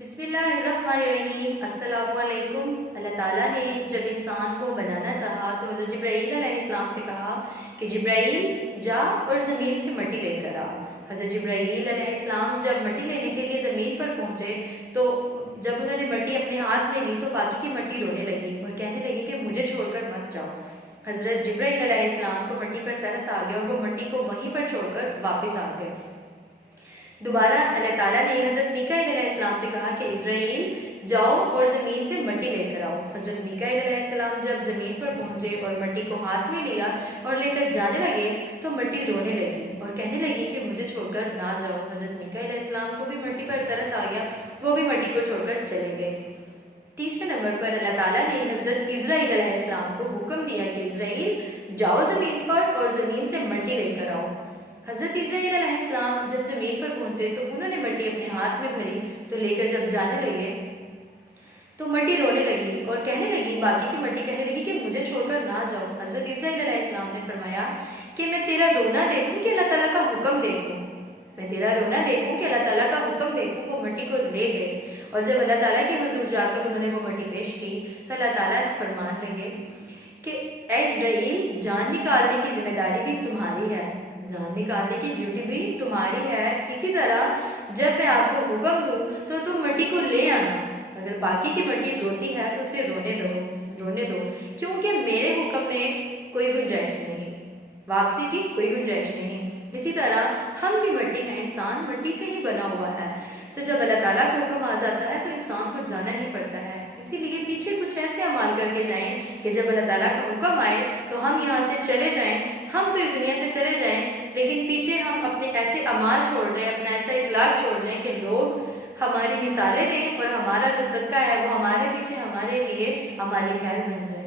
बिस्मिल्लाहिर्रहमानिर्रहीम। अस्सलामुअलैकुम। अल्लाह ताला ने जब इंसान को बनाना चाहा तो हज़रत जिब्राईल अलैहिस्सलाम से कहा कि जिब्राईल जा और ज़मीन से मिट्टी लेकर आ। हज़रत जिब्राईल अलैहिस्सलाम जब मिट्टी लेने के लिए ज़मीन पर पहुँचे तो जब उन्होंने मिट्टी अपने हाथ में ली तो बाकी की मिट्टी रोने लगी और कहने लगी कि मुझे छोड़कर मत जाओ। हज़रत जिब्राईल अलैहिस्सलाम को मिट्टी पर तरस आ गया और वो मिट्टी को वहीं पर छोड़कर वापस आ गए। दोबारा अल्लाह ताला ने हज़रत मीकाईल अलैहिस्सलाम से कहा कि इज़राइल जाओ और ज़मीन से मिट्टी लेकर आओ। हज़रत मीकाईल अलैहिस्सलाम जब ज़मीन पर पहुँचे और मिट्टी को हाथ में लिया और लेकर जाने लगे तो मिट्टी रोने लगी और कहने लगी कि मुझे छोड़कर ना जाओ। हज़रत मीकाईल अलैहिस्सलाम को भी मिट्टी पर तरस आ गया, वो भी मिट्टी को छोड़कर चले गए। तीसरे नंबर पर अल्लाह ताला ने हज़रत इज़राइल अलैहिस्सलाम को हुक्म दिया कि इज़राइल जाओ ज़मीन पर और ज़मीन से मिट्टी लेकर आओ। हज़रत इज़राइल अलैहिस्सलाम जब ज़मीन पर पहुँचे तो उन्होंने मिट्टी अपने हाथ में भरी तो लेकर जब जाने लगे तो मिट्टी रोने लगी और कहने लगी, बाकी की मिट्टी कहने लगी कि मुझे छोड़कर ना जाओ। हज़रत इज़राइल अलैहिस्सलाम ने फरमाया कि मैं तेरा रोना देखूं कि अल्लाह ताला का हुक्म देखूं, मैं तेरा रोना देखूं कि अल्लाह ताला का हुक्म देखूं। वो मिट्टी को ले गए और जब अल्लाह ताला के हुज़ूर जाकर उन्होंने वो मिट्टी पेश की तो अल्लाह ताला फरमान लगे कि ऐ इज़राइल, जान निकालने की जिम्मेदारी भी तुम्हारी है, जान निकालने की ड्यूटी भी तुम्हारी है। इसी तरह जब मैं आपको हुक्म दूं तो तुम मिट्टी को ले आना, अगर बाकी की मिट्टी रोती है तो उसे रोने दो, क्योंकि मेरे हुक्म में कोई गुंजाइश नहीं, वापसी की कोई गुंजाइश नहीं। इसी तरह हम भी मिट्टी हैं, इंसान मिट्टी से ही बना हुआ है, तो जब अल्लाह ताला का हुक्म आ जाता है तो इंसान को जाना ही पड़ता है। इसीलिए पीछे कुछ ऐसे अमाल करके जाएं कि जब अल्लाह ताला का हुक्म आए तो हम यहाँ से चले जाएं। हम तो इस दुनिया से चले जाएं लेकिन पीछे हम अपने ऐसे अमाल छोड़ जाएं, अपना ऐसा इखलाक छोड़ जाएं कि लोग हमारी मिसालें दें और हमारा जो सदका है वो हमारे पीछे हमारे लिए हमारी खैर बन जाए।